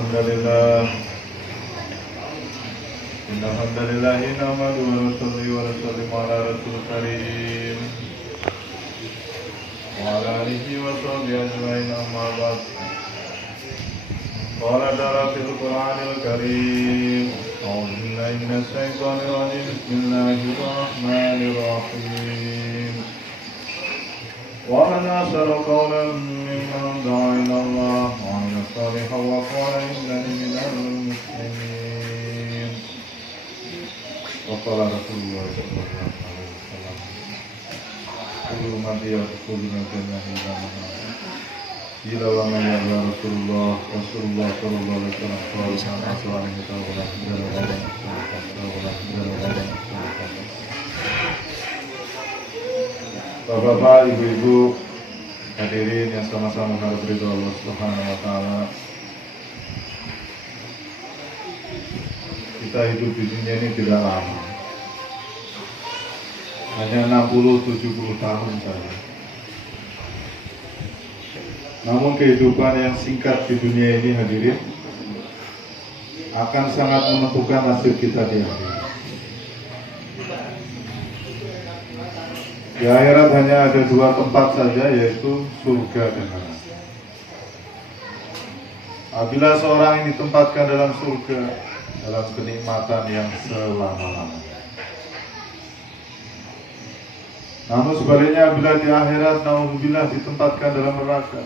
Innalhamdulillahi nahmaduhu wa nusalli wa nusallimu ala rasulil karim wa ala alihi wa sahbihi ajma'in amma ba'd. Qala ta'ala fil Qur'anil karim a'udzu billahi minasy syaithanir rajim bismillahirrahmanirrahim wa man ahsanu qawlan mimman da'a ila Allah wa 'amila shalihan wa qala innani minal muslimin. Wa qala Rasulullah sallallahu alaihi wasallam kullu man yadkhulu jannah ila wa man ya Rasulullah sallallahu alaihi wasallam. Bapak-bapak, ibu-ibu, hadirin yang sama-sama harap ridho Allah Subhanahu wa taala. Kita hidup di dunia ini tidak lama. Hanya 60-70 tahun saja. Namun kehidupan yang singkat di dunia ini, hadirin, akan sangat menentukan nasib kita di akhirat. Di akhirat hanya ada dua tempat saja, yaitu surga dan neraka. Apabila seorang ini ditempatkan dalam surga, dalam kenikmatan yang selama-lamanya. Namun sebaliknya, apabila di akhirat naudzubillah ditempatkan dalam neraka,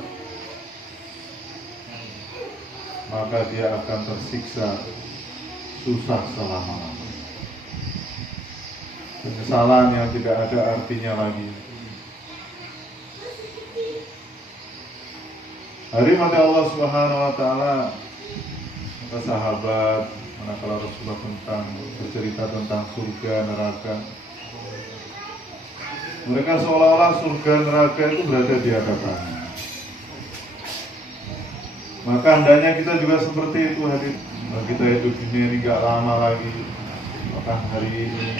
maka dia akan tersiksa susah selama-lamanya. Penyesalan yang tidak ada artinya lagi. Hari mati Allah Subhanahu wa taala, maka sahabat manakala Rasulullah bercerita tentang surga neraka, mereka seolah-olah surga neraka itu berada di hadapannya. Maka hendaknya kita juga seperti itu, hadir. Kita hidup di dunia ini gak lama lagi. Maka hari ini,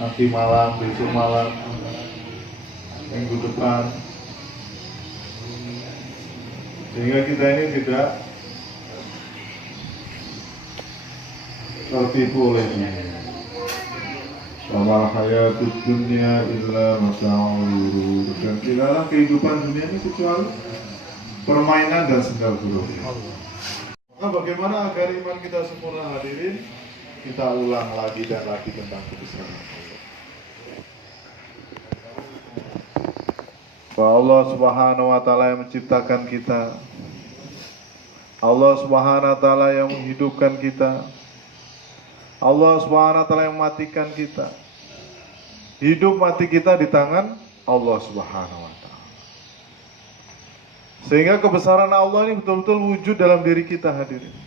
nanti malam, besok malam, minggu depan, sehingga kita ini tidak tertipu olehnya. Wa hayatud dunya illa mata'ul ghurur. Dan tidaklah kehidupan dunia ini kecuali permainan dan sendal gurur. Nah, bagaimana agar iman kita sempurna, hadirin? Kita ulang lagi dan lagi tentang kebesaran Allah. Bahwa Allah Subhanahu wa taala yang menciptakan kita. Allah Subhanahu wa taala yang menghidupkan kita. Allah Subhanahu wa taala yang mematikan kita. Hidup mati kita di tangan Allah Subhanahu wa taala. Sehingga kebesaran Allah ini betul-betul wujud dalam diri kita, hadirin.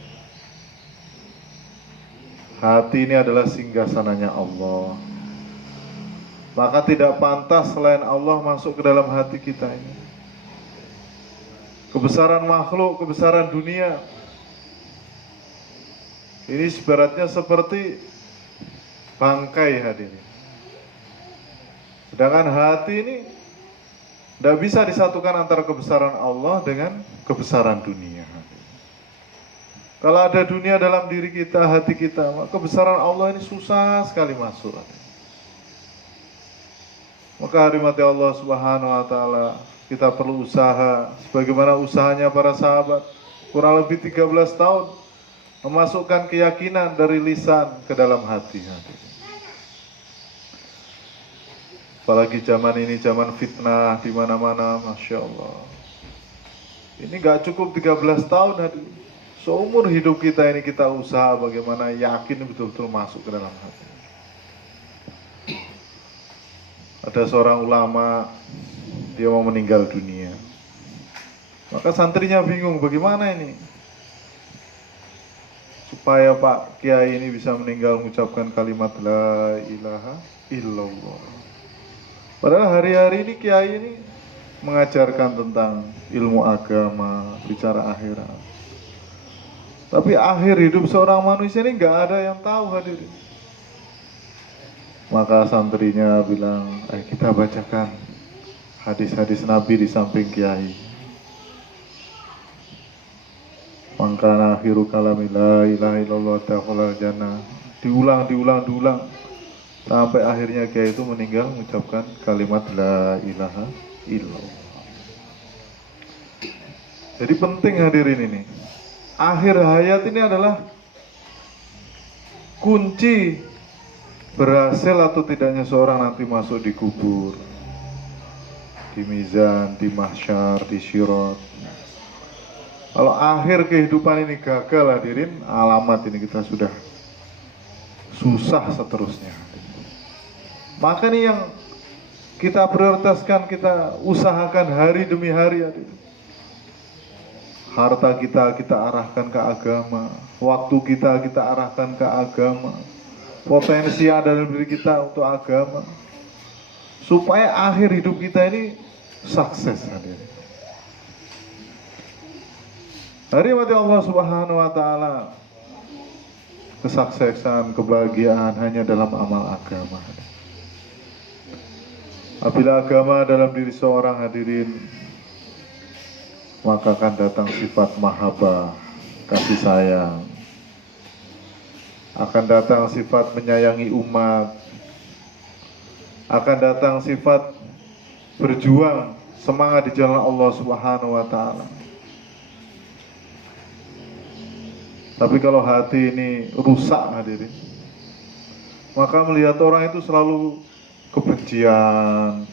Hati ini adalah singgasananya Allah. Maka tidak pantas selain Allah masuk ke dalam hati kita ini. Kebesaran makhluk, kebesaran dunia, ini ibaratnya seperti bangkai, hadirin. Sedangkan hati ini tidak bisa disatukan antara kebesaran Allah dengan kebesaran dunia. Kalau ada dunia dalam diri kita, hati kita, maka kebesaran Allah ini susah sekali masuk. Maka hormati Allah Subhanahu wa taala, kita perlu usaha sebagaimana usahanya para sahabat kurang lebih 13 tahun memasukkan keyakinan dari lisan ke dalam hati. Apalagi zaman ini zaman fitnah di mana-mana, masya Allah. Ini nggak cukup 13 tahun, hadirin. Seumur hidup kita ini kita usaha bagaimana yakin betul-betul masuk ke dalam hati. Ada seorang ulama, dia mau meninggal dunia. Maka santrinya bingung, bagaimana ini supaya Pak Kiai ini bisa meninggal mengucapkan kalimat la ilaha illallah. Padahal hari-hari ini Kiai ini mengajarkan tentang ilmu agama, bicara akhirat. Tapi akhir hidup seorang manusia ini nggak ada yang tahu, hadirin. Maka santrinya bilang, ayo kita bacakan hadis-hadis Nabi di samping Kiai. Mangkana akhiru kalami la ilaha illallah dakhalal jannah. Diulang sampai akhirnya kiai itu meninggal mengucapkan kalimat la ilaha illallah. Jadi penting hadirin ini. Akhir hayat ini adalah kunci berhasil atau tidaknya seorang nanti masuk di kubur, di mizan, di mahsyar, di syirat. Kalau akhir kehidupan ini gagal hadirin, alamat ini kita sudah susah seterusnya. Maka ini yang kita prioritaskan, kita usahakan hari demi hari hadirin. Harta kita arahkan ke agama, waktu kita arahkan ke agama, potensi yang ada dalam diri kita untuk agama, supaya akhir hidup kita ini sukses hadirin. Hari mati Allah Subhanahu wa taala, kesuksesan, kebahagiaan hanya dalam amal agama. Apabila agama dalam diri seorang hadirin, maka akan datang sifat mahabbah, kasih sayang. Akan datang sifat menyayangi umat. Akan datang sifat berjuang, semangat di jalan Allah Subhanahu wa taala. Tapi kalau hati ini rusak hadirin, maka melihat orang itu selalu kebencian,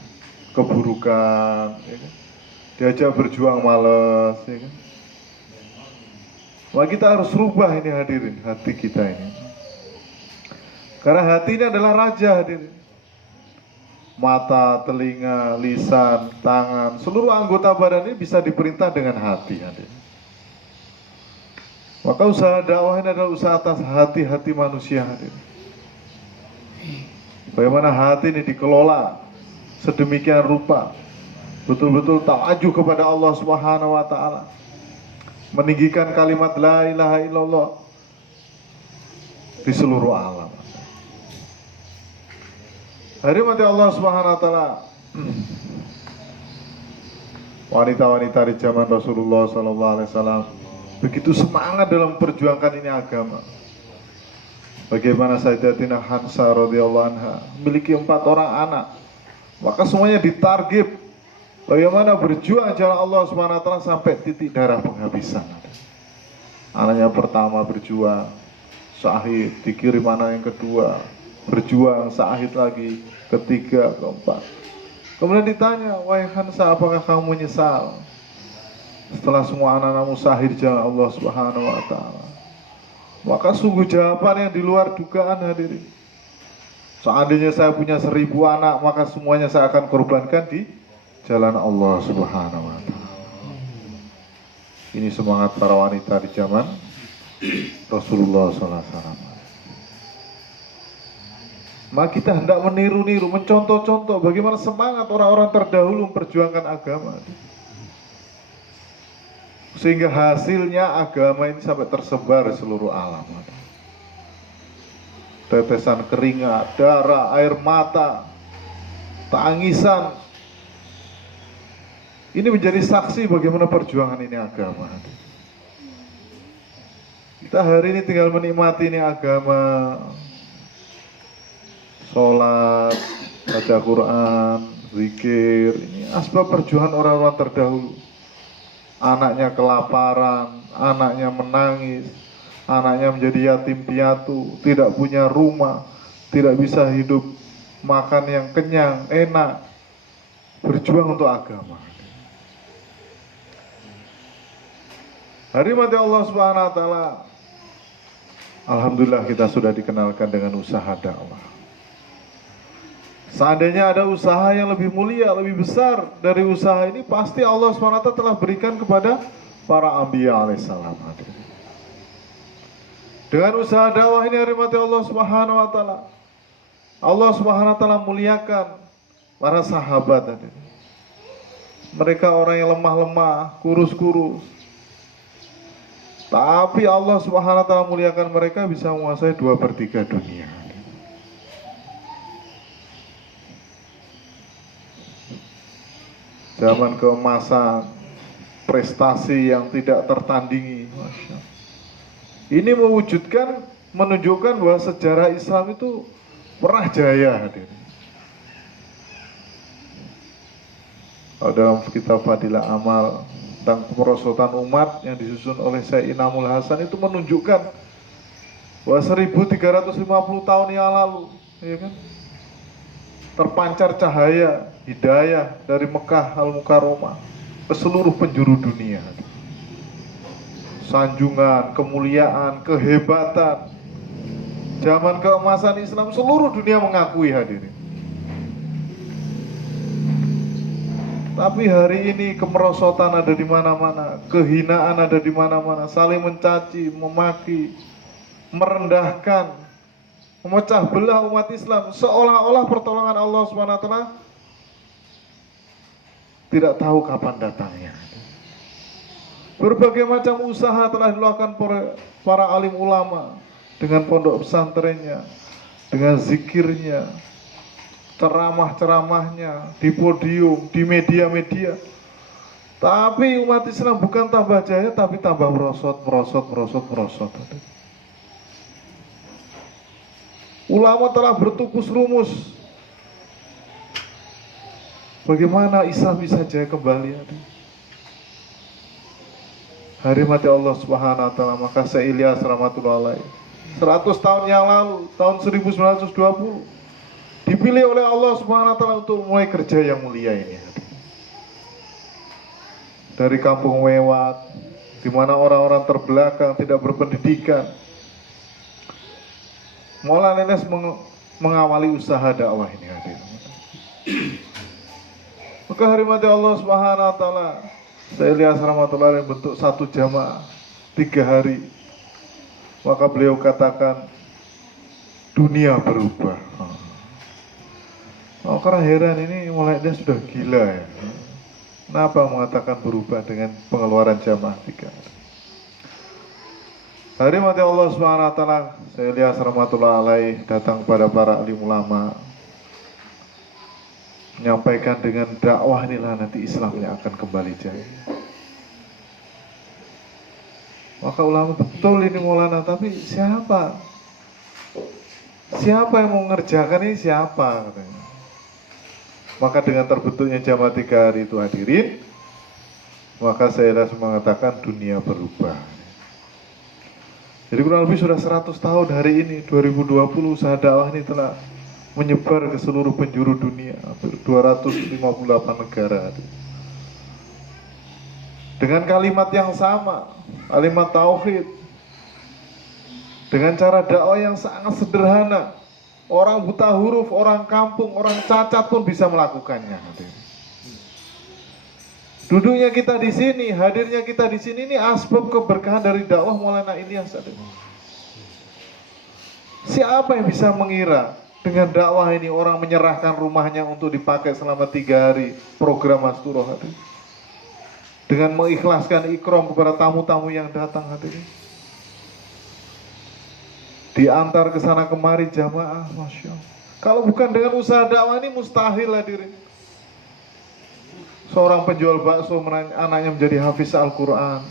keburukan, ya kan? Diajak berjuang malas, ya kan? Maka kita harus rubah ini hadirin, hati kita ini. Karena hati ini adalah raja hadirin. Mata, telinga, lisan, tangan, seluruh anggota badan ini bisa diperintah dengan hati hadirin. Maka usaha dakwah ini adalah usaha atas hati-hati manusia hadirin. Bagaimana hati ini dikelola sedemikian rupa, betul-betul ta'ajuh kepada Allah Subhanahu wa taala, meninggikan kalimat la ilaha illallah di seluruh alam. Hari mati Allah Subhanahu wa taala, wanita-wanita di zaman Rasulullah sallallahu alaihi wasallam begitu semangat dalam memperjuangkan ini agama. Bagaimana Sayyidatina Hansa radhiyallahu anha memiliki 4 orang anak, maka semuanya ditarget bagaimana berjuang jalan Allah Subhanahu wa taala sampai titik darah penghabisan. Anaknya pertama berjuang, syahid, dikirim anak yang kedua, berjuang, syahid lagi, ketiga, keempat. Kemudian ditanya, wahai Hansa, apakah kamu menyesal setelah semua anak-anakmu syahid jalan Allah Subhanahu wa taala? Maka sungguh jawaban yang di luar dugaan hadirin. Seandainya saya punya 1000 anak, maka semuanya saya akan korbankan di jalan Allah Subhanahu wa taala. Ini semangat para wanita di zaman Rasulullah sallallahu alaihi wasallam. Maka kita hendak meniru-niru, mencontoh-contoh bagaimana semangat orang-orang terdahulu memperjuangkan agama. Sehingga hasilnya agama ini sampai tersebar di seluruh alam. Tetesan keringat, darah, air mata, tangisan, ini menjadi saksi bagaimana perjuangan ini agama. Kita hari ini tinggal menikmati ini agama, sholat, baca Quran, zikir. Ini asbab perjuangan orang-orang terdahulu. Anaknya kelaparan, anaknya menangis, anaknya menjadi yatim piatu, tidak punya rumah, tidak bisa hidup makan yang kenyang, enak, berjuang untuk agama. Hari mati Allah Subhanahu wa taala, alhamdulillah kita sudah dikenalkan dengan usaha dakwah. Seandainya ada usaha yang lebih mulia, lebih besar dari usaha ini, pasti Allah SWT telah berikan kepada para anbiya alaihissalam. Dengan usaha dakwah ini hari mati Allah Subhanahu wa taala, Allah Subhanahu wa taala muliakan para sahabat. Mereka orang yang lemah-lemah, kurus-kurus, tapi Allah Subhanahu wa taala muliakan mereka bisa menguasai 2/3 dunia. Zaman keemasan, prestasi yang tidak tertandingi, Masya Allah. Ini mewujudkan, menunjukkan bahwa sejarah Islam itu pernah jaya hadirin. Dalam kitab Fadilah Amal tentang kemerosotan umat yang disusun oleh Syekh Inamul Hasan itu menunjukkan bahwa 1350 tahun yang lalu, ya kan, terpancar cahaya hidayah dari Mekah Al-Mukarramah ke seluruh penjuru dunia. Sanjungan, kemuliaan, kehebatan, zaman keemasan Islam seluruh dunia mengakui hadirin. Tapi hari ini kemerosotan ada di mana-mana, kehinaan ada di mana-mana, saling mencaci, memaki, merendahkan, memecah belah umat Islam, seolah-olah pertolongan Allah SWT tidak tahu kapan datangnya. Berbagai macam usaha telah dilakukan para alim ulama dengan pondok pesantrennya, dengan zikirnya, ceramah-ceramahnya, di podium, di media-media. Tapi umat Islam bukan tambah jaya, tapi tambah merosot. Ulama telah bertukus rumus bagaimana Islam bisa jaya kembali. Hari mati Allah Subhanahu wa taala, maka Syekh Ilyas rahmatullah alaih 100 tahun yang lalu, tahun 1920, dipilih oleh Allah Subhanahu wa taala untuk mulai kerja yang mulia ini. Dari kampung Wewat, di mana orang-orang terbelakang tidak berpendidikan, Maulana Ilyas mengawali usaha dakwah ini hadir. Maka hari mati Allah Subhanahu wa taala, Syekh Ilyas rahmatullah alaih bentuk satu jamaah 3 hari. Maka beliau katakan dunia berubah. Karena heran ini mulai dia sudah gila ya. Kenapa mengatakan berubah dengan pengeluaran jamaah 3 hari? Hari mati Allah SWT, saya lihat rahmatullah alaih datang kepada para alim ulama, menyampaikan dengan dakwah inilah nanti Islam yang akan kembali jaya. Maka ulama betul ini Maulana, tapi siapa? Siapa yang mau mengerjakan ini siapa? Katanya. Maka dengan terbentuknya jamaah 3 hari itu hadirin, maka saya langsung mengatakan dunia berubah. Jadi kurang lebih sudah 100 tahun hari ini, 2020 usaha dakwah ini telah menyebar ke seluruh penjuru dunia, hampir 258 negara. Dengan kalimat yang sama, kalimat tauhid, dengan cara dakwah yang sangat sederhana. Orang buta huruf, orang kampung, orang cacat pun bisa melakukannya. Duduknya kita di sini, hadirnya kita di sini ini asbab keberkahan dari dakwah Maulana Ilyas. Siapa yang bisa mengira dengan dakwah ini orang menyerahkan rumahnya untuk dipakai selama 3 hari program Masturah hadirin, dengan mengikhlaskan ikram kepada tamu-tamu yang datang hadirin, diantar ke sana kemari jamaah, masya Allah. Kalau bukan dengan usaha dakwah ini mustahil hadirin. Seorang penjual bakso anaknya menjadi hafiz Al-Quran,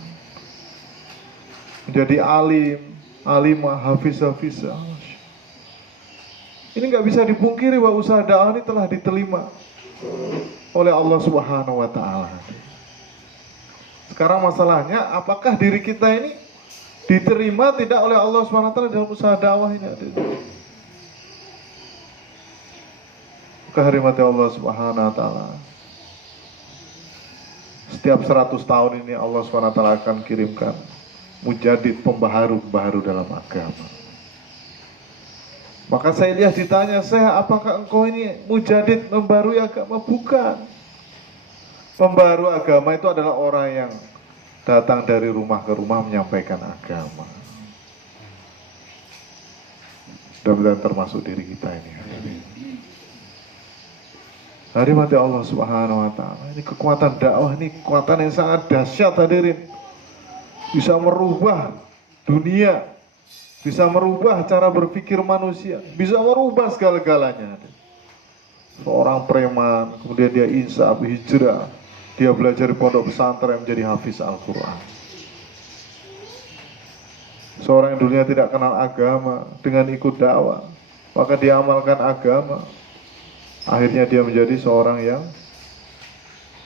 menjadi alim, alimah, hafiz-hafizah. Ini nggak bisa dipungkiri bahwa usaha dakwah ini telah diterima oleh Allah Subhanahu wa taala. Sekarang masalahnya, apakah diri kita ini diterima tidak oleh Allah Subhanahu wa taala dalam usaha dakwah ini? Kehormati Allah Subhanahu wa taala. Setiap 100 tahun ini Allah SWT akan kirimkan mujadid, pembaharu-pembaharu dalam agama. Maka saya lihat ditanya, saya apakah engkau ini mujadid membarui agama? Bukan. Pembaharu agama itu adalah orang yang datang dari rumah ke rumah menyampaikan agama. Mudah-mudahan termasuk diri kita ini. Hari mati Allah Subhanahu wa taala. Ini kekuatan dakwah, ini kekuatan yang sangat dahsyat hadirin. Bisa merubah dunia, bisa merubah cara berpikir manusia, bisa merubah segala-galanya. Seorang preman, kemudian dia insaf, hijrah, dia belajar di pondok pesantren menjadi hafiz Al-Quran. Seorang yang dulunya tidak kenal agama, dengan ikut dakwah, maka dia amalkan agama, akhirnya dia menjadi seorang yang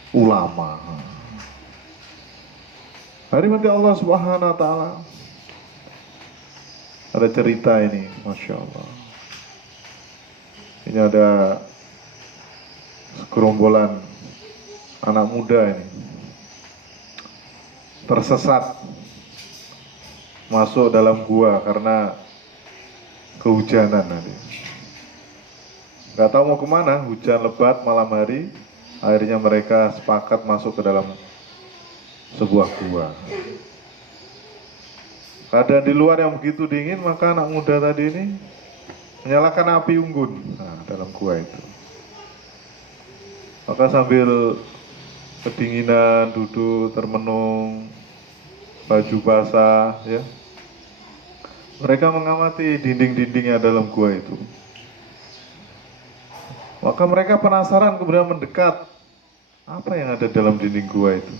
ulama. Hari mati Allah Subhanahu wa Ta'ala. Ada cerita ini, Masya Allah. Ini ada segerombolan anak muda ini tersesat masuk dalam gua karena kehujanan nanti. Gak tahu mau kemana, hujan lebat malam hari. Akhirnya mereka sepakat masuk ke dalam sebuah gua. Keadaan di luar yang begitu dingin, maka anak muda tadi ini menyalakan api unggun dalam gua itu. Maka sambil kedinginan, duduk termenung, baju basah, ya, mereka mengamati dinding-dindingnya dalam gua itu. Maka mereka penasaran, kemudian mendekat. Apa yang ada dalam dinding gua itu?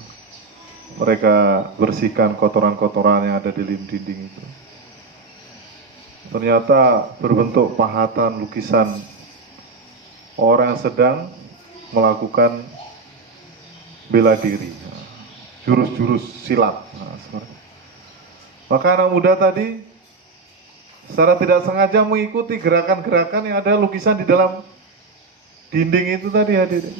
Mereka bersihkan kotoran-kotoran yang ada di dinding itu. Ternyata berbentuk pahatan lukisan orang yang sedang melakukan bela diri, jurus-jurus silat. Maka anak muda tadi secara tidak sengaja mengikuti gerakan-gerakan yang ada lukisan di dalam dinding itu tadi, hadirin.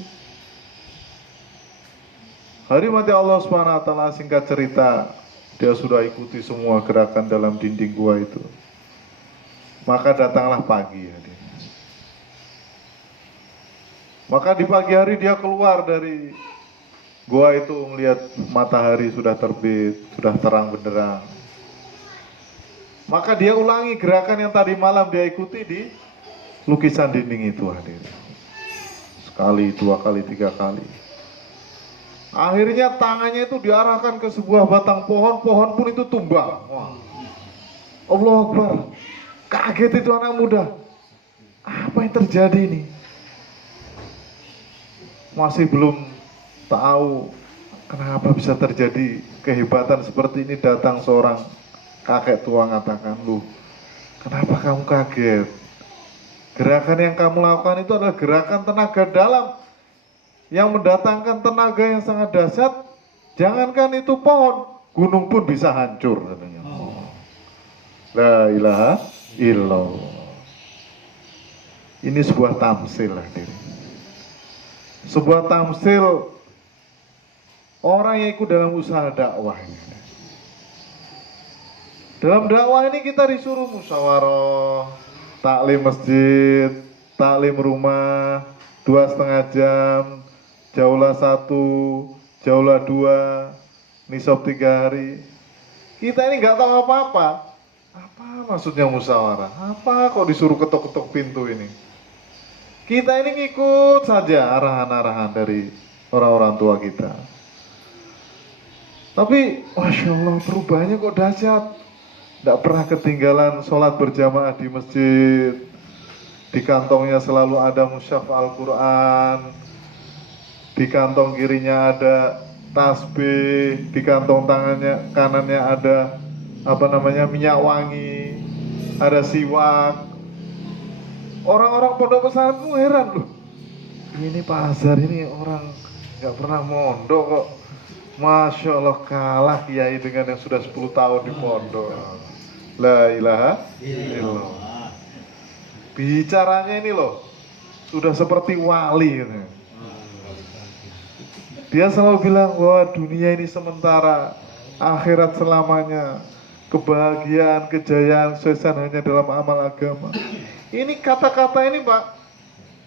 Hari mati Allah Subhanahu wa Ta'ala, singkat cerita, dia sudah ikuti semua gerakan dalam dinding gua itu. Maka datanglah pagi, hadirin. Maka di pagi hari dia keluar dari gua itu, melihat matahari sudah terbit, sudah terang benderang. Maka dia ulangi gerakan yang tadi malam dia ikuti di lukisan dinding itu, hadirin. Sekali, dua kali, tiga kali. Akhirnya tangannya itu diarahkan ke sebuah batang pohon, pohon pun itu tumbang. Wah. Allahu Akbar. Kaget itu anak muda. Apa yang terjadi ini? Masih belum tahu kenapa bisa terjadi kehebatan seperti ini. Datang seorang kakek tua mengatakan, "Loh, kenapa kamu kaget? Gerakan yang kamu lakukan itu adalah gerakan tenaga dalam yang mendatangkan tenaga yang sangat dahsyat. Jangankan itu pohon, gunung pun bisa hancur," katanya. La ilaha illallah. Ini sebuah tamsil, hadirin. Sebuah tamsil orang yang ikut dalam usaha dakwah ini. Dalam dakwah ini kita disuruh musyawarah, taklim masjid, taklim rumah 2,5 jam, jaulah 1, jaulah 2, nisab 3 hari. Kita ini nggak tahu apa-apa. Apa maksudnya musyawarah? Apa kok disuruh ketok-ketok pintu ini? Kita ini ngikut saja arahan-arahan dari orang-orang tua kita. Tapi, Masya Allah, perubahannya kok dahsyat. Tidak pernah ketinggalan sholat berjamaah di masjid. Di kantongnya selalu ada mushaf Al-Quran. Di kantong kirinya ada tasbih. Di kantong tangannya kanannya ada minyak wangi. Ada siwak. Orang-orang pondok pesantren tuh heran loh. Ini Pak Azhar ini orang nggak pernah mondok kok. Masya Allah, kalah kiai dengan yang sudah 10 tahun di pondok. La ilaha illallah. Bicaranya ini loh, sudah seperti wali gitu. Dia selalu bilang bahwa dunia ini sementara, akhirat selamanya. Kebahagiaan, kejayaan, suksesan hanya dalam amal agama. Ini kata-kata ini, Pak.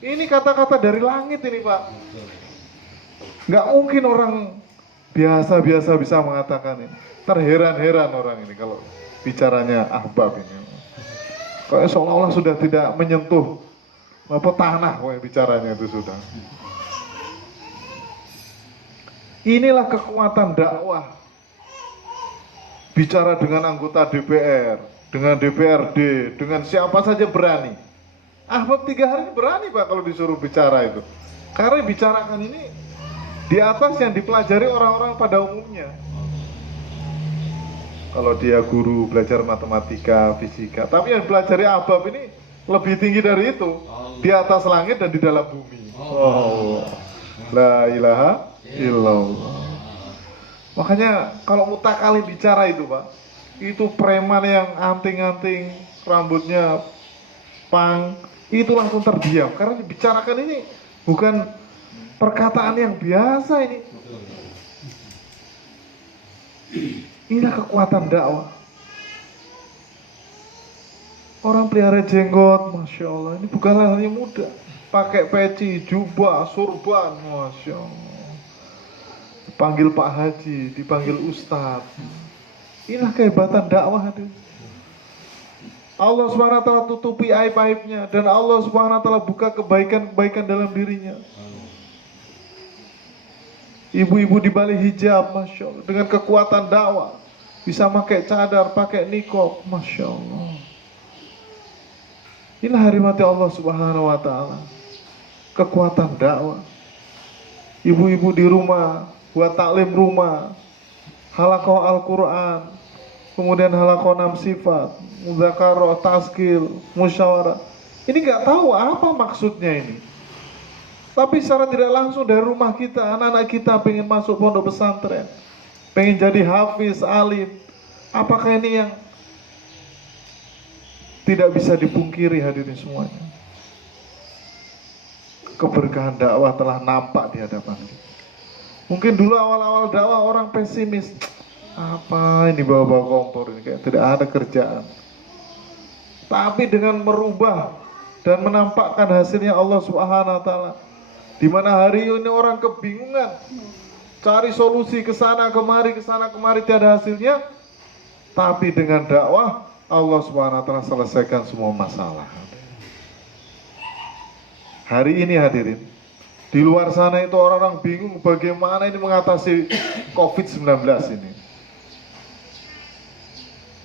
Ini kata-kata dari langit ini, Pak. Nggak mungkin orang biasa-biasa bisa mengatakan ini. Terheran-heran orang ini kalau bicaranya ahbab ini. Kayak seolah-olah sudah tidak menyentuh tanah kayak bicaranya itu sudah. Inilah kekuatan dakwah. Bicara dengan anggota DPR, dengan DPRD, dengan siapa saja berani. Ahbab 3 hari berani, Pak, kalau disuruh bicara itu. Karena bicarakan ini di atas yang dipelajari orang-orang pada umumnya. Kalau dia guru belajar matematika, fisika, tapi yang pelajari abab ini lebih tinggi dari itu, di atas langit dan di dalam bumi. Oh, la ilaha illallah. Makanya kalau mutakallim bicara itu Pak, itu preman yang anting-anting, rambutnya pang, itu langsung terdiam karena dibicarakan ini bukan perkataan yang biasa ini. Inilah kekuatan dakwah. Orang pelihara jenggot, Masya Allah, ini bukanlah hal yang mudah. Pakai peci, jubah, surban, Masya Allah. Dipanggil Pak Haji, dipanggil Ustadz. Inilah kehebatan dakwah. Allah SWT tutupi aib-aibnya, dan Allah SWT buka kebaikan-kebaikan dalam dirinya. Ibu-ibu di balik hijab, Masya Allah, dengan kekuatan dakwah, bisa pakai cadar, pakai niqab, Masya Allah. Inilah hari mati Allah Subhanahu wa Ta'ala. Kekuatan dakwah. Ibu-ibu di rumah buat taklim rumah, halaqah Al-Quran, kemudian halaqah 6 sifat, mudzakarah, tazkir, musyawarah. Ini nggak tahu apa maksudnya ini. Tapi secara tidak langsung dari rumah kita, anak-anak kita pengen masuk pondok pesantren, pengen jadi hafiz, alim. Apakah ini yang tidak bisa dipungkiri hadirin semuanya? Keberkahan dakwah telah nampak di hadapan kita. Mungkin dulu awal-awal dakwah orang pesimis. Apa ini bawa-bawa kompor ini, kayak tidak ada kerjaan. Tapi dengan merubah dan menampakkan hasilnya Allah Subhanahu wa Ta'ala, di mana hari ini orang kebingungan, cari solusi ke sana kemari tiada hasilnya. Tapi dengan dakwah Allah Subhanahu wa Ta'ala selesaikan semua masalah. Hari ini hadirin, di luar sana itu orang-orang bingung bagaimana ini mengatasi COVID-19 ini.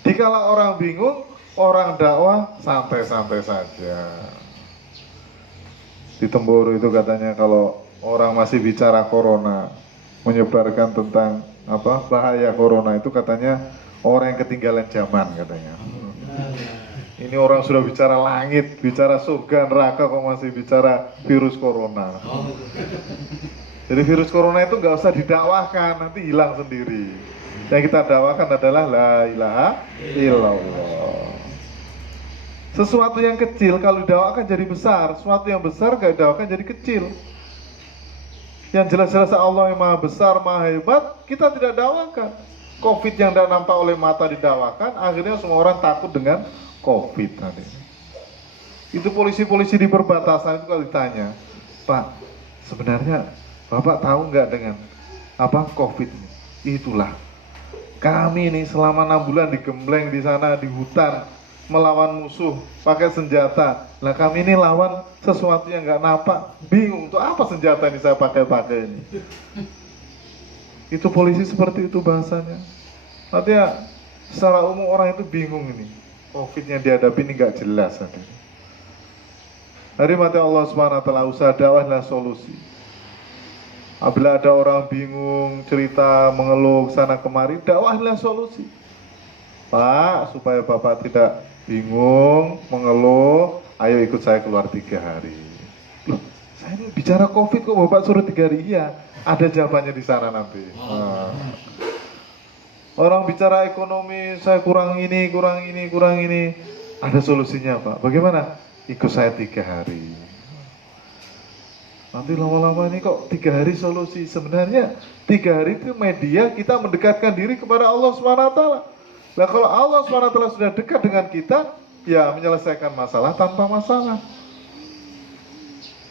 Dikala orang bingung, orang dakwah santai-santai saja. Di Temboro itu katanya kalau orang masih bicara corona, menyebarkan tentang bahaya corona itu, katanya orang yang ketinggalan zaman katanya. Ini orang sudah bicara langit, bicara surga, neraka, kok masih bicara virus corona. Jadi virus corona itu nggak usah didakwahkan, nanti hilang sendiri. Yang kita dakwakan adalah la ilaha illallah. Sesuatu yang kecil kalau didakwakan jadi besar, sesuatu yang besar kalau didakwakan jadi kecil. Yang jelas-jelas Allah yang maha besar, maha hebat, kita tidak dakwakan. COVID yang tidak nampak oleh mata didakwakan, akhirnya semua orang takut dengan COVID tadi. Itu polisi-polisi di perbatasan itu kalau ditanya, Pak, sebenarnya Bapak tahu nggak dengan COVID ini? Itulah, kami ini selama 6 bulan digembleng di sana di hutan, melawan musuh pakai senjata. Lah kami ini lawan sesuatu yang nggak nampak, bingung untuk apa senjata ini saya pakai ini. Itu polisi seperti itu bahasanya. Artinya secara umum orang itu bingung ini, COVID yang dihadapi ini nggak jelas. Hari mati Allah Subhanahu wa Ta'ala, usaha dakwah adalah solusi. Apabila ada orang bingung, cerita, mengeluh sana kemari, dakwah adalah solusi. Pak, supaya Bapak tidak bingung, mengeluh, ayo ikut saya keluar 3 hari. Loh, saya ini bicara COVID kok Bapak suruh 3 hari? Iya, ada jawabannya di sana nanti. Orang bicara ekonomi, saya kurang ini, ada solusinya Pak. Bagaimana? Ikut saya 3 hari. Nanti lama-lama ini kok 3 hari solusi. Sebenarnya 3 hari itu media kita mendekatkan diri kepada Allah SWT. Nah kalau Allah SWT sudah dekat dengan kita, ya menyelesaikan masalah tanpa masalah.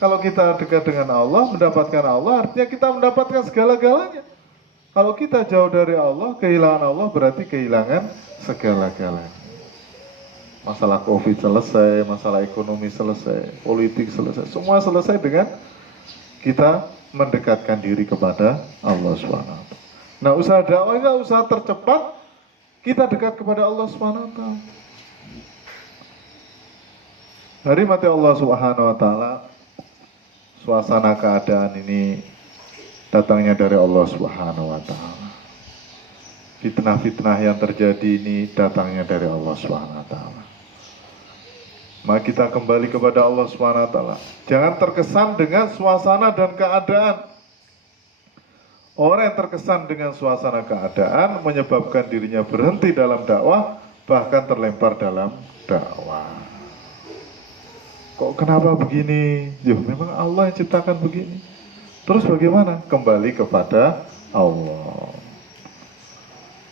Kalau kita dekat dengan Allah, mendapatkan Allah, artinya kita mendapatkan segala-galanya. Kalau kita jauh dari Allah, kehilangan Allah berarti kehilangan segala-galanya. Masalah COVID selesai, masalah ekonomi selesai, politik selesai, semua selesai dengan kita mendekatkan diri kepada Allah SWT. Nah usaha dakwah ini usaha tercepat kita dekat kepada Allah SWT. Hari mati Allah SWT, suasana keadaan ini datangnya dari Allah SWT. fitnah-fitnah yang terjadi ini datangnya dari Allah Subhanahu wa taala. Maka kita kembali kepada Allah Subhanahu wa taala. Jangan terkesan dengan suasana dan keadaan. Orang yang terkesan dengan suasana keadaan menyebabkan dirinya berhenti dalam dakwah, bahkan terlempar dalam dakwah. Kok kenapa begini? Ya memang Allah yang ciptakan begini. Terus bagaimana? Kembali kepada Allah.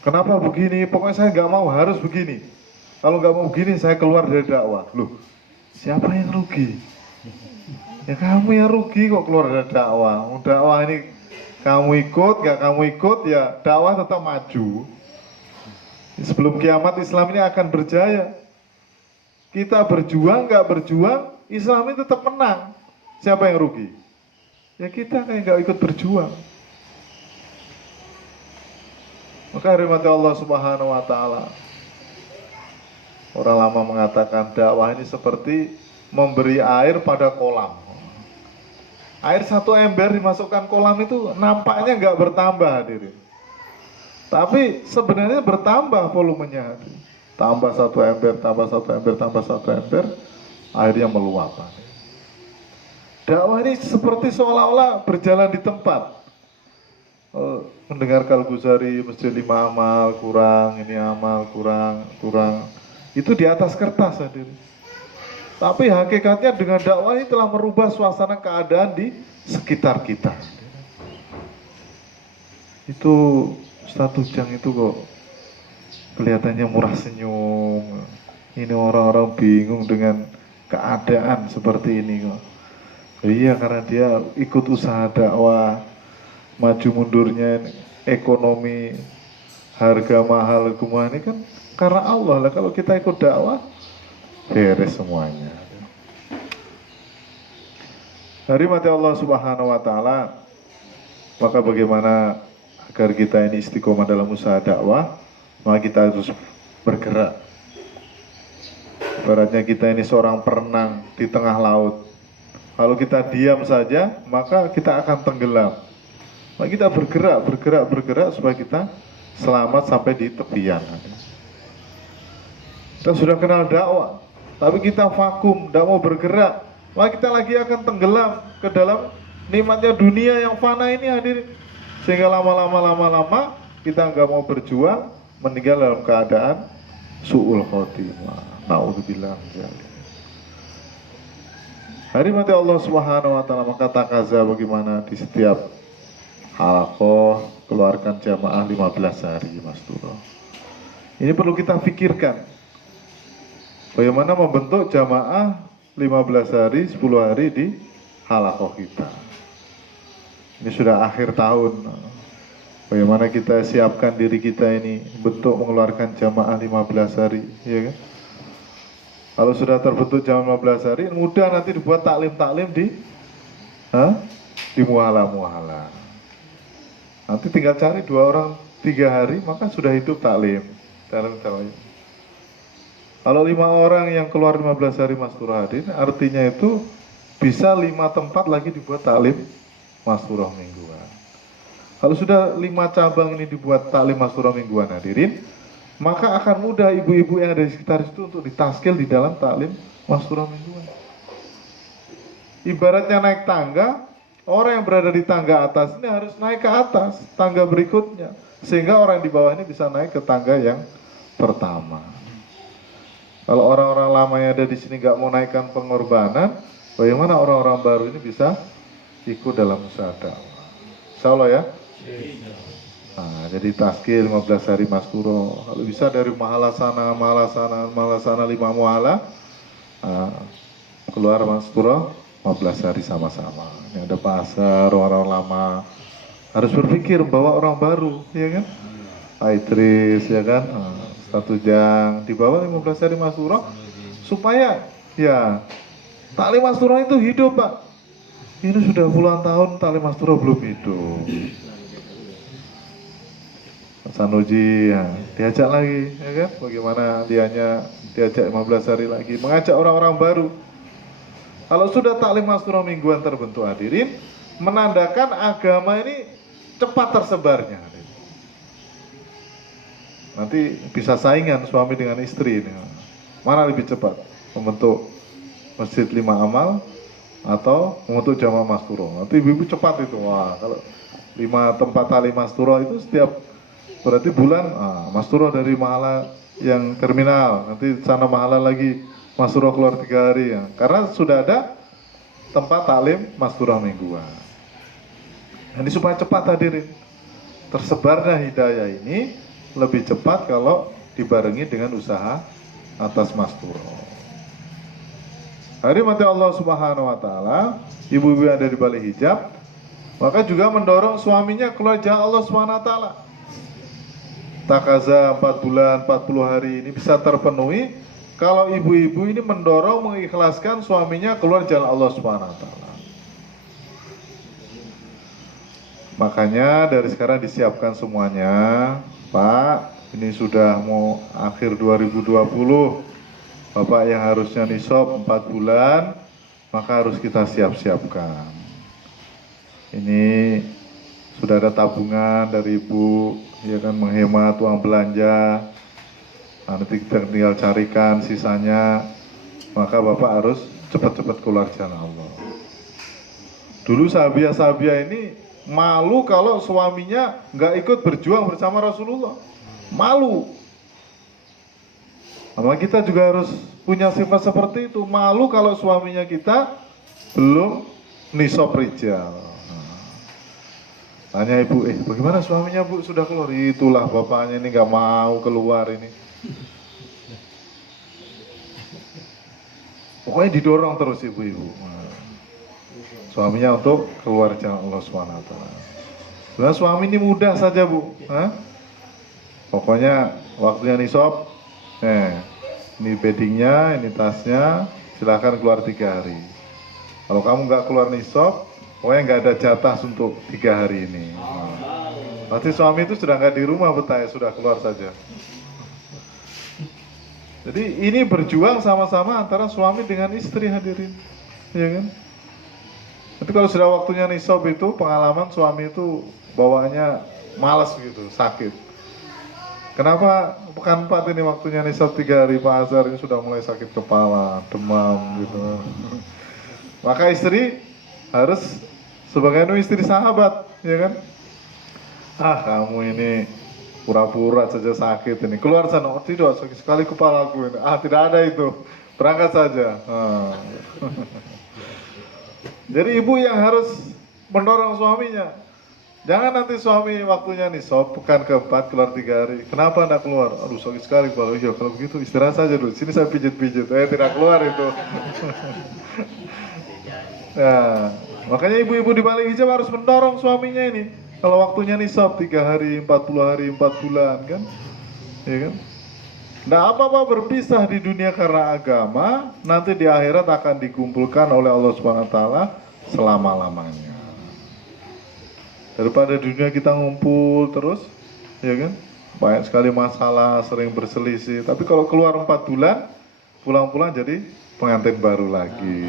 Kenapa begini? Pokoknya saya nggak mau, harus begini. Kalau nggak mau begini, saya keluar dari dakwah. Loh, siapa yang rugi? Ya kamu yang rugi kok keluar dari dakwah. Dakwah ini kamu ikut, nggak kamu ikut, ya dakwah tetap maju. Sebelum kiamat Islam ini akan berjaya. Kita berjuang, nggak berjuang, Islam ini tetap menang. Siapa yang rugi? Ya kita kayak nggak ikut berjuang. Maka hormati Allah Subhanahu wa taala. Orang lama mengatakan dakwah ini seperti memberi air pada kolam. Air satu ember dimasukkan kolam itu nampaknya nggak bertambah, hadirin. Tapi sebenarnya bertambah volumenya, hadirin. Tambah satu ember, tambah satu ember, tambah satu ember, airnya meluap. Dakwah ini seperti seolah-olah berjalan di tempat. Mendengar Al-Ghazali masjid 5 amal kurang, ini amal kurang. Itu di atas kertas, hadirin. Tapi hakikatnya dengan dakwah ini telah merubah suasana keadaan di sekitar kita. Itu Ustaz Ujang itu kok kelihatannya murah senyum. Ini orang-orang bingung dengan keadaan seperti ini kok. Iya, karena dia ikut usaha dakwah, maju mundurnya ekonomi, harga mahal semua ini kan karena Allah lah. Kalau kita ikut dakwah, beres semuanya. Dari mati Allah Subhanahu wa taala, maka bagaimana agar kita ini istiqomah dalam usaha dakwah? Maka kita harus bergerak. Ibaratnya kita ini seorang perenang di tengah laut. Kalau kita diam saja, maka kita akan tenggelam. Maka kita bergerak supaya kita selamat sampai di tepian. Kita sudah kenal dakwah, tapi kita vakum, tidak mau bergerak, maka kita lagi akan tenggelam ke dalam nikmatnya dunia yang fana ini, hadirin. Sehingga lama-lama kita nggak mau berjuang, meninggal dalam keadaan su'ul khotimah. Na'udzubillah. Hari mati Allah Subhanahu wa taala, maka takaza bagaimana di setiap halaqah keluarkan jamaah 15 hari, Mas Turo. Ini perlu kita pikirkan. Bagaimana membentuk jamaah 15 hari, 10 hari di halaqah kita. Ini sudah akhir tahun. Bagaimana kita siapkan diri kita ini bentuk mengeluarkan jamaah 15 hari, ya kan? Kalau sudah terbentuk jamaah 15 hari, mudah nanti dibuat taklim-taklim di muhala-muhala. Nanti tinggal cari 2 orang 3 hari, maka sudah hidup taklim. Kalau 5 orang yang keluar 15 hari Masturah hadir, artinya itu bisa 5 tempat lagi dibuat taklim Masturah mingguan. Kalau sudah 5 cabang ini dibuat taklim Masturah mingguan, hadirin, maka akan mudah ibu-ibu yang ada di sekitar itu untuk ditaskil di dalam taklim Masturah mingguan. Ibaratnya naik tangga, orang yang berada di tangga atas ini harus naik ke atas tangga berikutnya, sehingga orang di bawah ini bisa naik ke tangga yang pertama. Kalau orang-orang lama yang ada di sini nggak mau naikkan pengorbanan, bagaimana orang-orang baru ini bisa ikut dalam usaha dakwah? Insya Allah ya. Nah, jadi taskil 15 hari Mas Turo. Kalau bisa dari mahala sana 5 muhala, keluar Mas Turo 15 hari sama-sama. Ini ada pasar, orang-orang lama harus berpikir bawa orang baru, ya kan? Aitris, ya kan? Satu jang di bawah 15 hari Mas Turo, supaya ya taklim Mas Turo itu hidup, Pak. Ini sudah puluhan tahun taklim Mas Turo belum hidup. Sanuji ya, diajak lagi, ya kan? Bagaimana dianya diajak 15 hari lagi, mengajak orang-orang baru. Kalau sudah taklim Masturah mingguan terbentuk, hadirin, menandakan agama ini cepat tersebarnya. Hadirin. nanti bisa saingan suami dengan istri ini. Mana lebih cepat membentuk masjid 5 amal atau membentuk jamaah masturo? Nanti ibu-ibu cepat itu. Wah, kalau 5 tempat tali masturo itu setiap berarti bulan masturo dari mahala yang terminal, nanti sana mahala lagi masturo keluar 3 hari ya. Karena sudah ada tempat taklim masturo mingguan. Ini supaya cepat hadirin. Tersebarnya hidayah ini lebih cepat kalau dibarengi dengan usaha atas masturo. Hari mati Allah Subhanahu wa taala, ibu-ibu yang ada di balik hijab, maka juga mendorong suaminya keluar jalan Allah Subhanahu wa taala. Takaza 4 bulan, 40 hari ini bisa terpenuhi kalau ibu-ibu ini mendorong, mengikhlaskan suaminya keluar jalan Allah Subhanahu wa taala. Makanya dari sekarang disiapkan semuanya, Pak. Ini sudah mau akhir 2020. Bapak yang harusnya nisab 4 bulan, maka harus kita siap-siapkan. Ini sudah ada tabungan dari ibu, ya kan, menghemat uang belanja. Nanti kita tinggal carikan sisanya, maka Bapak harus cepat-cepat keluar jalan Allah. Dulu sahabiah ini malu kalau suaminya nggak ikut berjuang bersama Rasulullah. Malu. Sama kita juga harus punya sifat seperti itu. Malu kalau suaminya kita belum nisab rijal. Tanya ibu, bagaimana suaminya bu sudah keluar? Itulah bapaknya ini nggak mau keluar ini. Pokoknya didorong terus ibu-ibu. Suaminya untuk keluar jalan Allah SWT. Sebenarnya suami ini mudah saja bu. Pokoknya waktunya nisab, ini beddingnya, ini tasnya, silahkan keluar 3 hari. Kalau kamu nggak keluar nisab, pokoknya nggak ada jatah untuk 3 hari ini. Pasti suami itu sudah nggak di rumah betah, sudah keluar saja. Jadi ini berjuang sama-sama antara suami dengan istri hadirin, ya kan? Tapi kalau sudah waktunya nisab itu pengalaman suami itu bawaannya malas gitu, sakit. Kenapa pekan 4 ini waktunya nisab 3 hari, Pak Azhar ini sudah mulai sakit kepala, demam gitu. Maka istri harus sebagai istri sahabat, ya kan? Kamu ini pura-pura saja sakit ini. Keluar sana, tidak, sakit sekali kepalaku ini. Tidak ada itu. Berangkat saja. Jadi ibu yang harus mendorong suaminya. Jangan nanti suami waktunya nisab pekan keempat keluar 3 hari. Kenapa anda keluar? Aduh sakit sekali kepala. Ya kalau begitu istirahat saja dulu. Sini saya pijit-pijit. Tidak keluar itu. Nah, makanya ibu-ibu di balik hijab harus mendorong suaminya ini. Kalau waktunya nisab 3 hari, 40 hari, 4 bulan kan, ya kan? Nah apa-apa berpisah di dunia karena agama, nanti di akhirat akan dikumpulkan oleh Allah SWT selama-lamanya. Daripada di dunia kita ngumpul terus, ya kan? Banyak sekali masalah, sering berselisih. Tapi kalau keluar 4 bulan, pulang-pulang jadi pengantin baru lagi.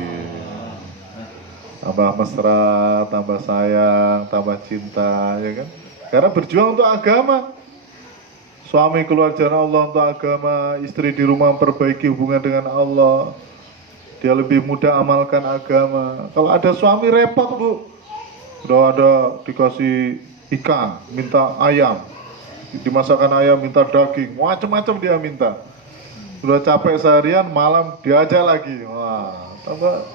Tambah mesra, tambah sayang, tambah cinta, ya kan? Karena berjuang untuk agama. Suami keluar jalan Allah untuk agama, istri di rumah memperbaiki hubungan dengan Allah. Dia lebih mudah amalkan agama. Kalau ada suami repot bu, udah ada dikasih ikan, minta ayam, dimasakkan ayam, minta daging, macam-macam dia minta. Udah capek seharian, malam diajak lagi. Wah, tambah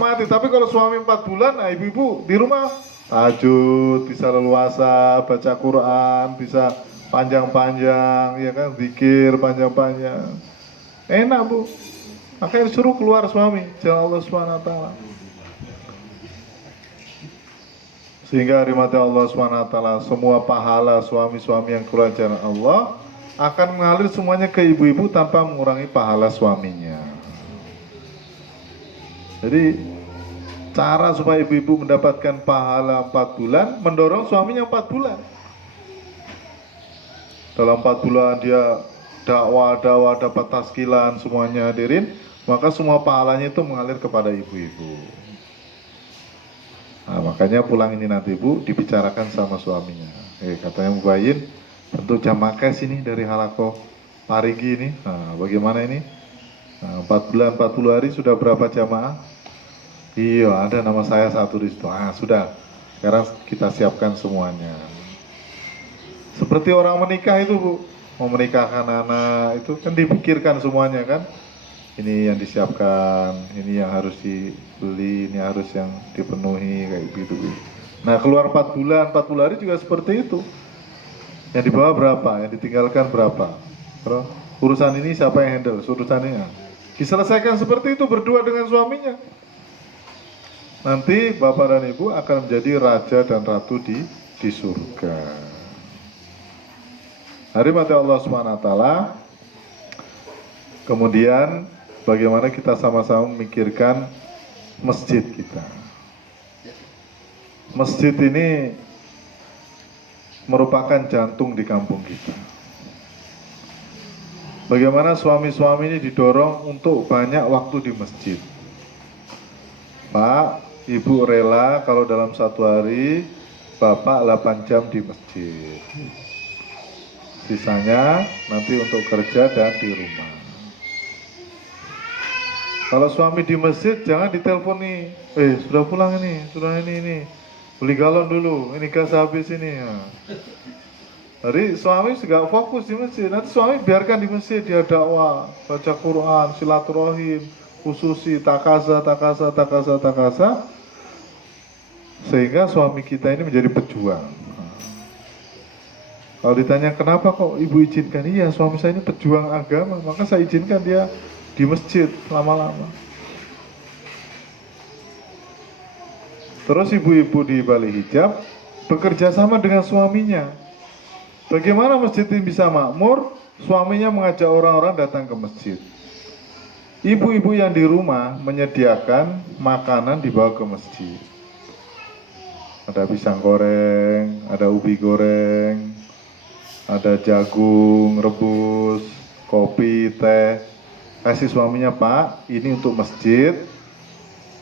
mati. Tapi kalau suami 4 bulan, nah ibu-ibu di rumah tahajud, bisa leluasa, baca Quran, bisa panjang-panjang, ya kan, zikir panjang-panjang. Enak bu. Makanya suruh keluar suami, jalan Allah SWT. Sehingga hari mati Allah SWT, semua pahala suami-suami yang keluar jalan Allah akan mengalir semuanya ke ibu-ibu tanpa mengurangi pahala suaminya. Jadi cara supaya ibu-ibu mendapatkan pahala 4 bulan, mendorong suaminya 4 bulan. Dalam 4 bulan dia dakwah dapat taskilan semuanya hadirin, maka semua pahalanya itu mengalir kepada ibu-ibu. Nah, makanya pulang ini nanti ibu dibicarakan sama suaminya. Katanya Mubayyin, bentuk jamaah cash ini dari Halako Parigi ini. Nah, bagaimana ini? Nah, 4 bulan 40 hari sudah berapa jamaah? Iya, ada nama saya satu di situ. Sudah. Sekarang kita siapkan semuanya. Seperti orang menikah itu, Bu. Mau menikahkan anak itu kan dipikirkan semuanya kan. Ini yang disiapkan, ini yang harus dibeli, ini harus yang dipenuhi kayak gitu. Nah, keluar 4 bulan, 40 hari juga seperti itu. Yang dibawa berapa, yang ditinggalkan berapa. Kalau urusan ini siapa yang handle, urusan ini. Diselesaikan seperti itu berdua dengan suaminya. Nanti bapak dan ibu akan menjadi raja dan ratu di surga. Mati Allah SWT. Kemudian bagaimana kita sama-sama memikirkan masjid kita. Masjid ini merupakan jantung di kampung kita. Bagaimana suami-suami ini didorong untuk banyak waktu di masjid. Pak, ibu rela kalau dalam satu hari bapak 8 jam di masjid. Sisanya nanti untuk kerja dan di rumah. Kalau suami di masjid jangan ditelepon nih, sudah pulang ini, sudah ini, beli galon dulu, ini gas habis ini. Jadi suami juga fokus di masjid. Nanti suami biarkan di masjid, dia dakwah, baca Quran, silaturahim, khususi, takasa, sehingga suami kita ini menjadi pejuang. Kalau ditanya kenapa kok ibu izinkan, iya suami saya ini pejuang agama, maka saya izinkan dia di masjid lama-lama. Terus ibu-ibu di Bali Hijab bekerja sama dengan suaminya. Bagaimana masjid ini bisa makmur? Suaminya mengajak orang-orang datang ke masjid. Ibu-ibu yang di rumah menyediakan makanan dibawa ke masjid. Ada pisang goreng, ada ubi goreng, ada jagung rebus, kopi, teh. Kasih suaminya, Pak, ini untuk masjid.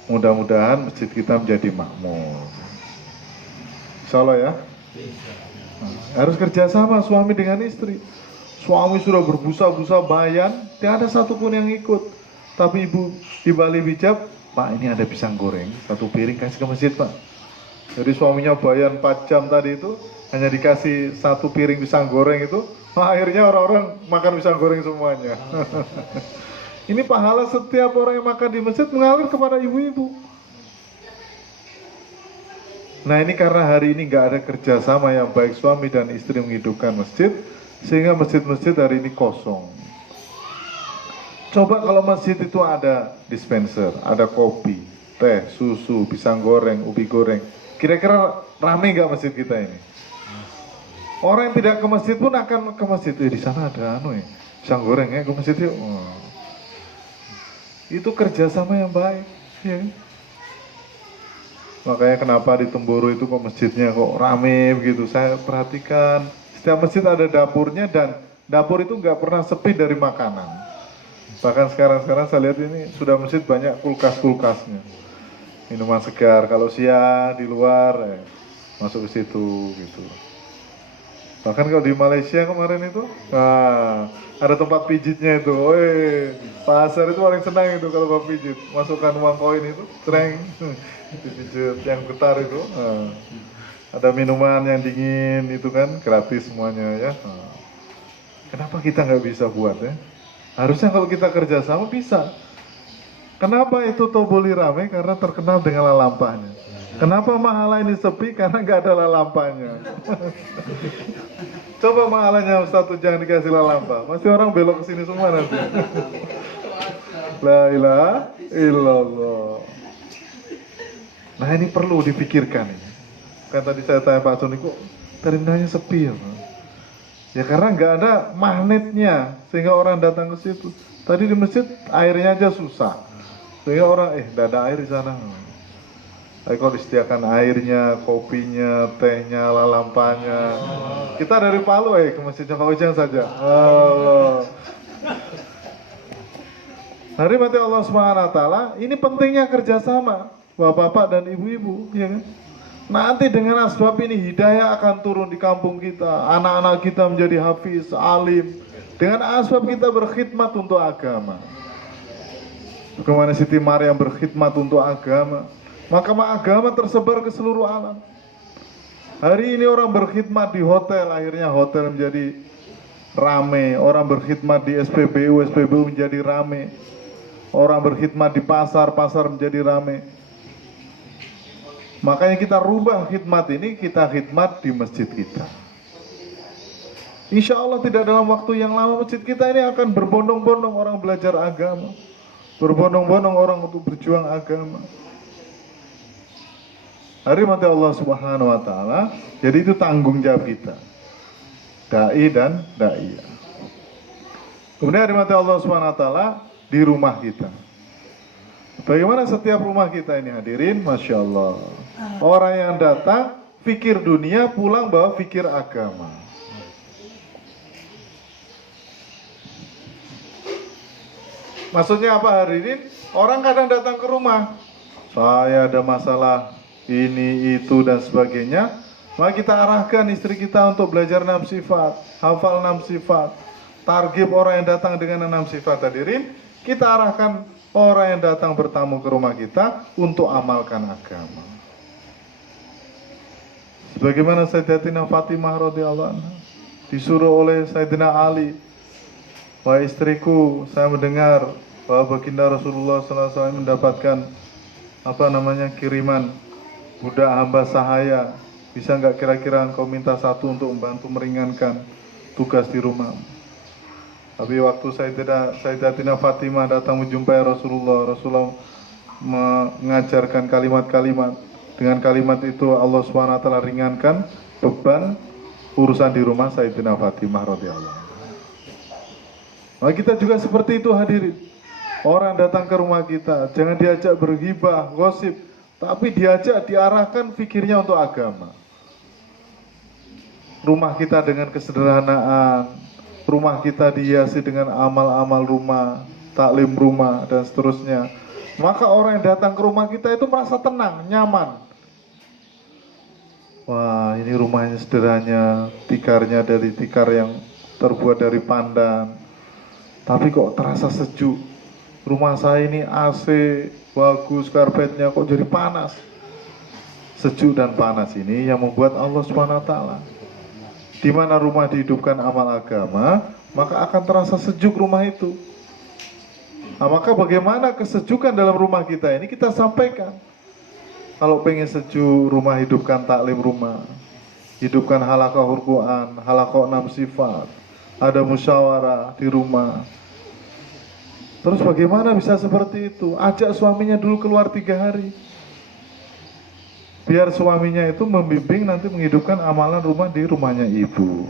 Mudah-mudahan masjid kita menjadi makmur. Insya Allah ya. Harus kerjasama suami dengan istri. Suami sudah berbusa-busa bayan, tidak ada satupun yang ikut. Tapi ibu di Bali Hijab, Pak, ini ada pisang goreng, 1 piring kasih ke masjid, Pak. Jadi suaminya bayan 4 jam tadi itu hanya dikasih 1 piring pisang goreng itu, akhirnya orang-orang makan pisang goreng semuanya. Ini pahala setiap orang yang makan di masjid mengalir kepada ibu-ibu. Nah, ini karena hari ini nggak ada kerjasama yang baik suami dan istri menghidupkan masjid, sehingga masjid-masjid hari ini kosong. Coba kalau masjid itu ada dispenser, ada kopi, teh, susu, pisang goreng, ubi goreng, kira-kira rame nggak masjid kita ini? Orang yang tidak ke masjid pun akan ke masjid. Di sana ada pisang goreng ya, ke masjid yuk. Itu kerjasama yang baik, ya. Makanya kenapa di Temboro itu kok masjidnya kok rame begitu. Saya perhatikan setiap masjid ada dapurnya, dan dapur itu nggak pernah sepi dari makanan. Bahkan sekarang saya lihat ini sudah masjid banyak kulkas-kulkasnya. Minuman segar kalau siang di luar masuk ke situ gitu. Bahkan kalau di Malaysia kemarin itu, ada tempat pijitnya itu. Pasar itu paling senang itu kalau mau pijit. Masukkan uang koin itu, cereng, dipijit yang getar itu. Ada minuman yang dingin itu kan, gratis semuanya ya. Kenapa kita nggak bisa buat ya? Harusnya kalau kita kerjasama bisa. Kenapa itu Toboli rame? Karena terkenal dengan lalampahnya. Kenapa Mahala ini sepi? Karena nggak ada lalampahnya. Coba Mahalanya Ustaz jangan dikasih lalampah, pasti orang belok ke sini semua nanti. La ilaha illallah. Nah, ini perlu dipikirkan ini. Kan tadi saya tanya Pak Soni, kok terminalnya sepi ya Pak? Ya karena nggak ada magnetnya sehingga orang datang ke situ. Tadi di masjid airnya aja susah, sehingga orang nggak ada air di sana. Tapi kalau disediakan airnya, kopinya, tehnya, lalampanya. Kita dari Palu ke masjidnya Pak Ujang saja. Allah. Hari mati Allah SWT, ini pentingnya kerjasama bapak-bapak dan ibu-ibu, ya kan? Nanti dengan asbab ini hidayah akan turun di kampung kita. Anak-anak kita menjadi hafiz, alim. Dengan asbab kita berkhidmat untuk agama. Bagaimana Siti Maryam berkhidmat untuk agama, maka agama tersebar ke seluruh alam. Hari ini orang berkhidmat di hotel, akhirnya hotel menjadi rame. Orang berkhidmat di SPBU, SPBU menjadi rame. Orang berkhidmat di pasar, pasar menjadi rame. Makanya kita rubah khidmat ini, kita khidmat di masjid kita. Insya Allah tidak dalam waktu yang lama masjid kita ini akan berbondong-bondong orang belajar agama. Berbondong-bondong orang untuk berjuang agama. Hari mati Allah Subhanahu wa Ta'ala. Jadi itu tanggung jawab kita, dai dan daiyah. Kemudian hari mati Allah Subhanahu wa Ta'ala di rumah kita. Bagaimana setiap rumah kita ini hadirin? Masya Allah. Orang yang datang fikir dunia, pulang bawa fikir agama. Maksudnya apa hadirin? Orang kadang datang ke rumah, saya ada masalah ini, itu, dan sebagainya. Maka kita arahkan istri kita untuk belajar 6 sifat, hafal 6 sifat. Target orang yang datang dengan 6 sifat hadirin, kita arahkan orang yang datang bertamu ke rumah kita untuk amalkan agama. Sebagaimana Sayyidatina Fatimah radhiyallahu anha disuruh oleh Sayyidina Ali, wahai istriku, saya mendengar bahwa baginda Rasulullah SAW mendapatkan kiriman budak hamba sahaya. Bisa nggak kira-kira engkau minta satu untuk membantu meringankan tugas di rumah? Tapi waktu Sayyidatina Fatimah datang menjumpai Rasulullah mengajarkan kalimat-kalimat. Dengan kalimat itu Allah SWT ringankan beban urusan di rumah Sayyidatina Fatimah radhiyallahu anha. Nah, kita juga seperti itu hadirin. Orang datang ke rumah kita, jangan diajak berghibah, gosip, tapi diajak, diarahkan fikirnya untuk agama. Rumah kita dengan kesederhanaan, rumah kita dihiasi dengan amal-amal rumah, taklim rumah, dan seterusnya. Maka orang yang datang ke rumah kita itu merasa tenang, nyaman. Wah, ini rumahnya sederhana, tikarnya dari tikar yang terbuat dari pandan, tapi kok terasa sejuk. Rumah saya ini AC bagus, karpetnya kok jadi panas. Sejuk dan panas ini yang membuat Allah SWT. Di mana rumah dihidupkan amal agama, maka akan terasa sejuk rumah itu. Nah, maka bagaimana kesejukan dalam rumah kita ini kita sampaikan. Kalau pengen sejuk, rumah hidupkan taklim rumah, hidupkan halaqah Quran, halaqah 6 sifat, ada musyawarah di rumah. Terus bagaimana bisa seperti itu? Ajak suaminya dulu keluar 3 hari. Biar suaminya itu membimbing nanti menghidupkan amalan rumah di rumahnya ibu.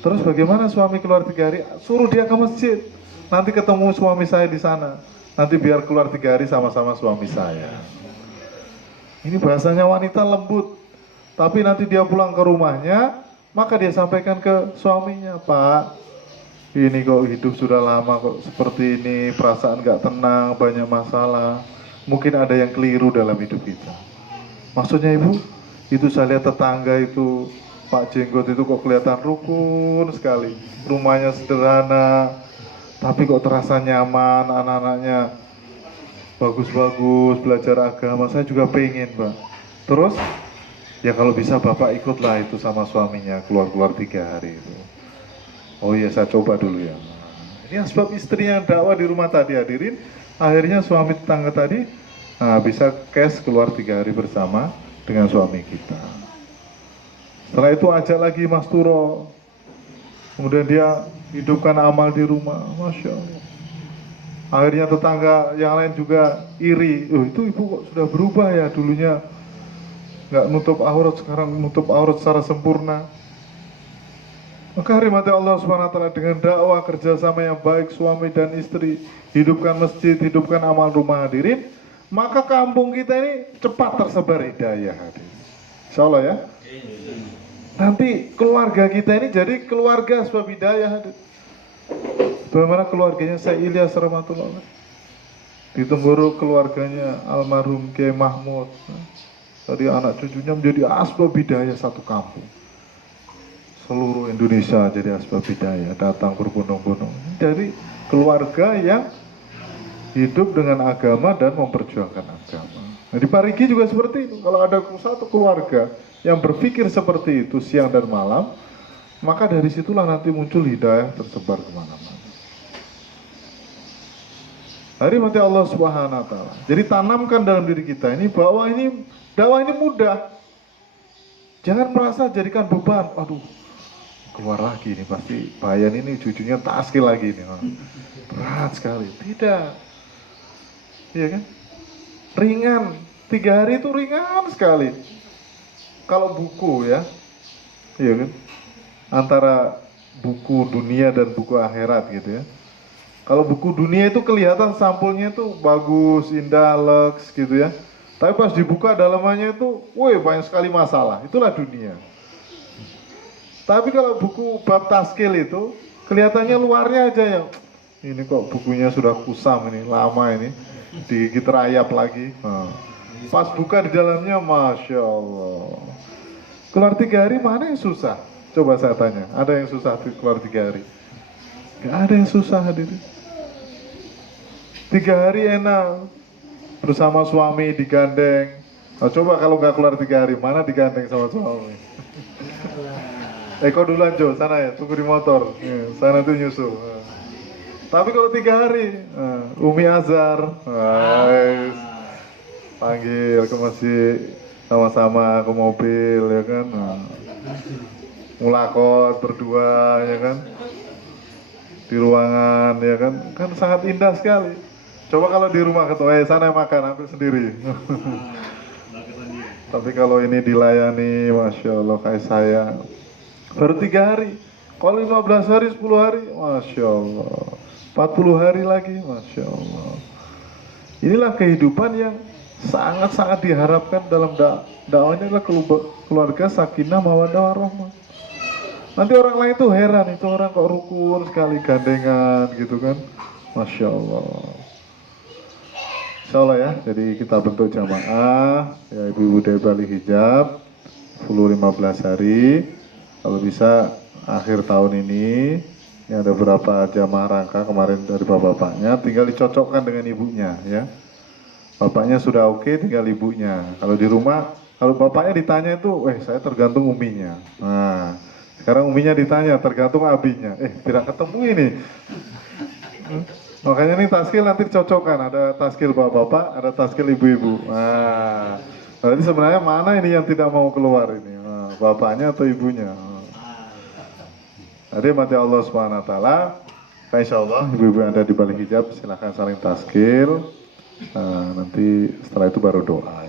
Terus bagaimana suami keluar 3 hari? Suruh dia ke masjid. Nanti ketemu suami saya di sana. Nanti biar keluar 3 hari sama-sama suami saya. Ini bahasanya wanita lembut. Tapi nanti dia pulang ke rumahnya, maka dia sampaikan ke suaminya, Pak, ini kok hidup sudah lama kok seperti ini, perasaan gak tenang, banyak masalah. Mungkin ada yang keliru dalam hidup kita. Maksudnya ibu, itu saya lihat tetangga itu, Pak Jenggot itu kok kelihatan rukun sekali. Rumahnya sederhana, tapi kok terasa nyaman, anak-anaknya bagus-bagus, belajar agama. Saya juga pengen, Pak. Terus, ya kalau bisa Bapak ikutlah itu sama suaminya, keluar-keluar 3 hari itu. Oh iya, saya coba dulu ya. Ini asbab istri yang dakwah di rumah tadi hadirin. Akhirnya suami tetangga tadi bisa cash keluar 3 hari bersama dengan suami kita. Setelah itu ajak lagi Mas Turo. Kemudian dia hidupkan amal di rumah. Masya Allah. Akhirnya tetangga yang lain juga iri. Oh, itu ibu kok sudah berubah ya, dulunya nggak nutup aurat, sekarang nutup aurat secara sempurna. Maka hormati Allah SWT dengan dakwah kerjasama yang baik suami dan istri, hidupkan masjid, hidupkan amal rumah hadirin, maka kampung kita ini cepat tersebar hidayah hadirin. Insya Allah ya. Nanti keluarga kita ini jadi keluarga sebab hidayah hadirin. Bagaimana keluarganya Syekh Ilyas rahmatullah. Di Tenggoro keluarganya almarhum Kiai Mahmud. Tadi anak cucunya menjadi asbab hidayah satu kampung. Seluruh Indonesia jadi asbab hidayah, datang berbondong-bondong. Dari keluarga yang hidup dengan agama dan memperjuangkan agama. Nah, di Parigi juga seperti itu. Kalau ada satu keluarga yang berpikir seperti itu siang dan malam, maka dari situlah nanti muncul hidayah tersebar kemana-mana. Hari mati Allah Subhanahu wa Ta'ala. Jadi tanamkan dalam diri kita ini bahwa ini dakwah ini mudah. Jangan merasa jadikan beban. Aduh, keluar lagi nih pasti bayan ini cucunya taskil lagi nih. Berat sekali. Tidak. Iya kan? Ringan. 3 hari itu ringan sekali. Kalau buku ya, iya kan? Antara buku dunia dan buku akhirat gitu ya. Kalau buku dunia itu kelihatan sampulnya itu bagus, indah, lux gitu ya. Tapi pas dibuka dalamannya itu, woi banyak sekali masalah. Itulah dunia. Tapi kalau buku bab taskil itu, kelihatannya luarnya aja yang ini kok bukunya sudah kusam ini, lama ini, digigit rayap lagi. Nah, pas buka di dalamnya, Masya Allah. Keluar 3 hari mana yang susah? Coba saya tanya, ada yang susah keluar 3 hari? Gak ada yang susah hadirin. 3 hari enak, bersama suami digandeng. Nah, coba kalau nggak keluar 3 hari, mana digandeng sama suami? Eko duluan Jo, sana ya, tunggu di motor. Sana tuh nyusul. Tapi kalau 3 hari, Umi Azhar, panggil ke masjid sama-sama ke mobil ya kan. Mulakot berdua ya kan. Di ruangan ya kan sangat indah sekali. Coba kalau di rumah ketua, sana makan, ambil sendiri. Tapi kalau ini dilayani, Masya Allah kayak saya, baru 3 hari. Kalau 15 hari, 10 hari, Masya Allah. 40 hari lagi, Masya Allah. Inilah kehidupan yang sangat-sangat diharapkan dalam dakwahnya adalah keluarga sakinah mawaddah warahmah. Nanti orang lain tuh heran, itu orang kok rukun sekali, gandengan gitu kan. Masya Allah. Insya Allah ya, jadi kita bentuk jamaah, ya ibu-ibu dari Bali Hijab, 10-15 hari, kalau bisa akhir tahun ini ada beberapa jamaah rangka kemarin dari bapak-bapaknya, tinggal dicocokkan dengan ibunya ya. Bapaknya sudah oke, tinggal ibunya. Kalau di rumah, kalau bapaknya ditanya itu, saya tergantung uminya. Nah, sekarang uminya ditanya, tergantung abinya. Tidak ketemu ini. Makanya ini taskil nanti dicocokkan, ada taskil bapak-bapak, ada taskil ibu-ibu. Nah, berarti sebenarnya mana ini yang tidak mau keluar ini? Nah, bapaknya atau ibunya? Jadi mati Allah Subhanahu wa Ta'ala. Insya Allah ibu-ibu yang ada di Bali Hijab silahkan saling taskil. Nanti setelah itu baru doa.